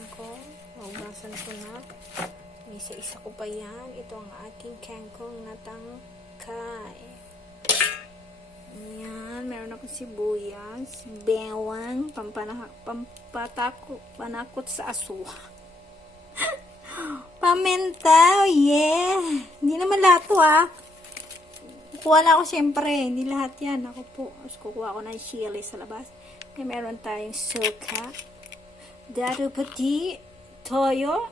kangkong. Hugasan ko na. Isa-isa ko pa yan. Ito ang aking kangkong na tangkay. Ayan. Meron ako sibuyas, bewang, panakot sa aswa. Paminta. Oh yeah. Hindi naman lahat to kukuha na ako syempre. Hindi lahat yan. Ako po. Tapos kukuha ko ng chili sa labas. Kaya meron tayong suka. Dado pati. Toyo.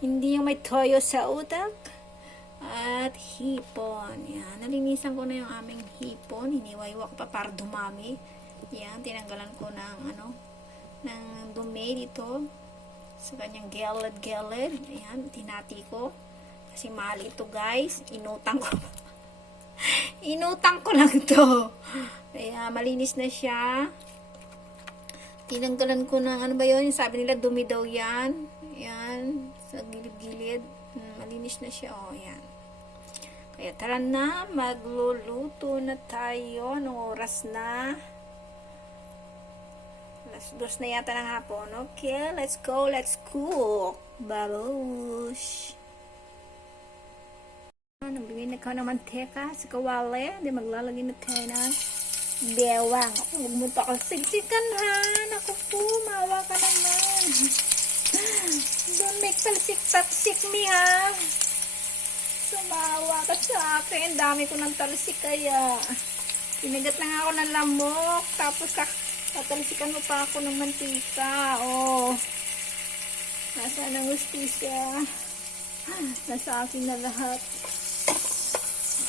Hindi yung may toyo sa utak. At hipon. Yan. Nalinisan ko na yung aming hipon. Hiniwa-iwa ko pa para dumami. Yan. Tinanggalan ko ng ng dumi dito. Sa kanyang gilid. Ayan. Tinati ko. Kasi mahal ito guys. Inutang ko. Inutang ko lang to. Kaya malinis na siya. Tinanggalan ko ng ano ba yun? Sabi nila dumi daw yan. Yan. Sa gilid-gilid. Malinis na siya. O, yan. Kaya tara na. Magluluto na tayo. Anong oras na? Alas 2 na yata ng hapon. Okay, let's go. Let's cook. Babush. Nagbigay na ka ng manteka sa kawali. Di maglalagay na tayo ng bewang. Huwag mo pa siksikan ha. Naku po, mawa ka naman. Don't make talsik me ha. Sumawa ka sa akin. Dami ko ng talsik kaya. Pinagat lang ako ng lamok. Tapos tatalsikan mo pa ako ng mantika. Oh. Nasaan ang hustisya? Nasa akin na lahat.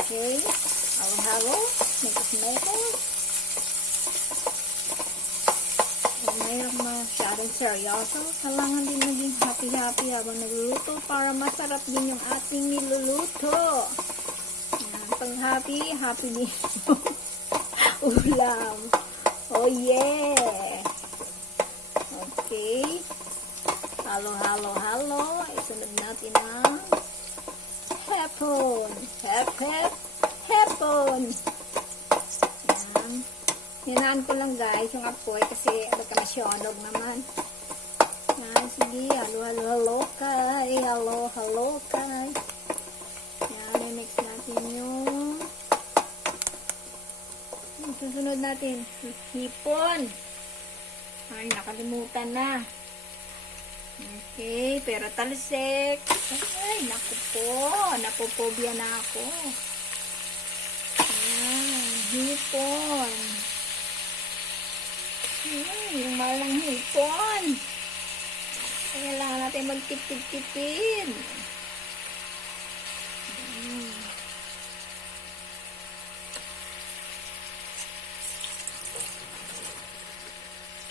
Okay. Halo-halo. Mekos-mekos. Mayroong masyadong seryoso. Kailangan din maging happy-happy habang nagluluto para masarap din yung ating niluluto. Pag happy din ulam. Oh yeah! Okay. Halo-halo-halo. Isunod natin ang hepon. Hepon. Yan. Hinaan ko lang guys yung apoy kasi baka masyonog naman. Yan. Sige. Halo-halo kay. Halo-halo kay. Yan. I-mix natin yung susunod natin. Hipon. Ay, nakalimutan na. Okay, pero talsik. Ay, naku po. Napopobia na ako. Ayan, hipon. Ayan, yung malang hipon. Kailangan natin magtipid-tipid.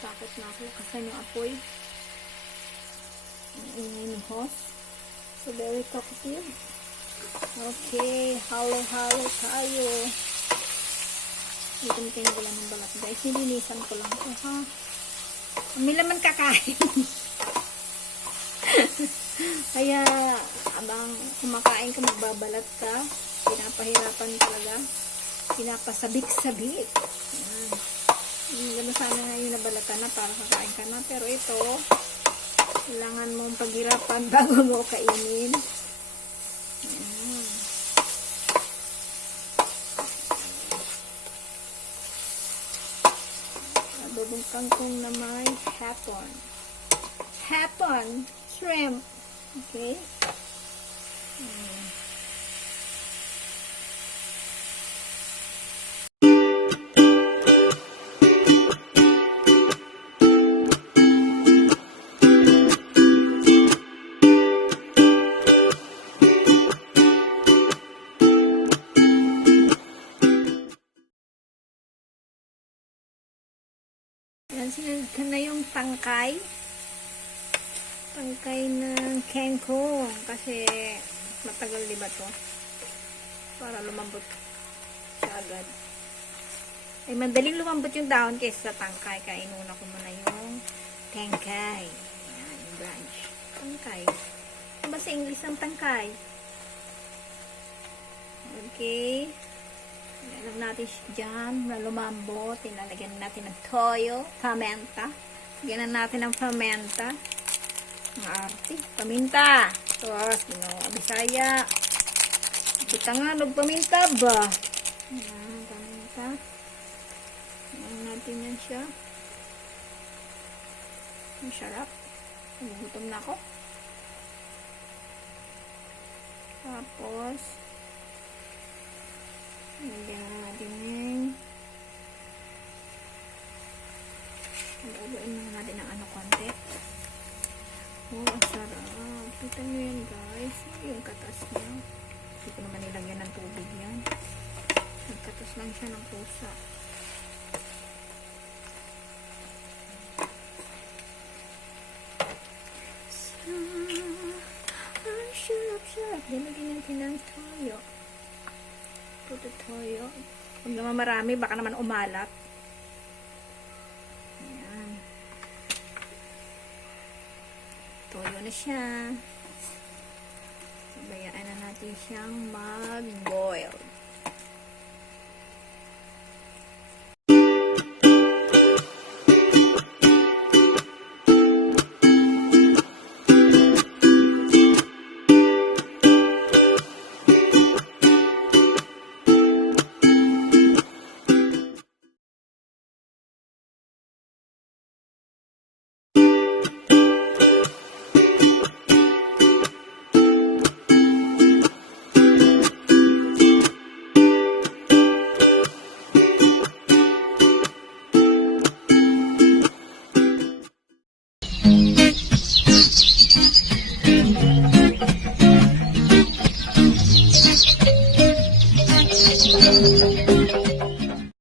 Takot na ako. Kasan yung apoy. Ingay ni host. So, very talkative. Okay. Halo-halo tayo. Ito may tinagalan ng balat. Guys, nilinisan ko lang ito, ha? May laman kakain. Kaya, abang kumakain ka, magbabalat ka. Pinapahirapan talaga. Pinapasabik-sabik. Hindi naman sana yung nabalatan na para kakain ka na. Pero ito, kailangan mong paghirapan bago mo kainin. Adobong kangkong na may hapon. Hapon, shrimp. Okay? Yan, sinagkan na yung tangkay. Tangkay ng kangkong. Kasi matagal diba to? Para lumambot siya agad. Ay, madaling lumambot yung dahon kaysa sa tangkay. Kaya inuna ko muna yung tangkay. Yan, yung branch. Tangkay. Ano ba sa English ang tangkay? Okay. Alam natin dyan na lumambot. Tinalagyan natin ng toyo, fermenta. Lagyan natin ng fermenta. Ang arte. Paminta. Sos, ginawa Bisaya. Kita nga, nagpaminta ba? Ayan, paminta. Ayan natin yan siya. Ang sarap. Nagugutom na ako. Tapos, lagyan na natin yung Ubuin na natin ng ano konti. Oh, ang sarap. Kita nyo yan guys. Yung katas niya. Hindi ko naman nilagyan ng tubig yan. Nagkatas lang siya ng pusa. Ang sarap-sarap. Nilagyan natin ng toyo. Puto toyo. Huwag naman marami. Baka naman umalat. Toyo na siya. Bayaan na natin siyang mag-boil.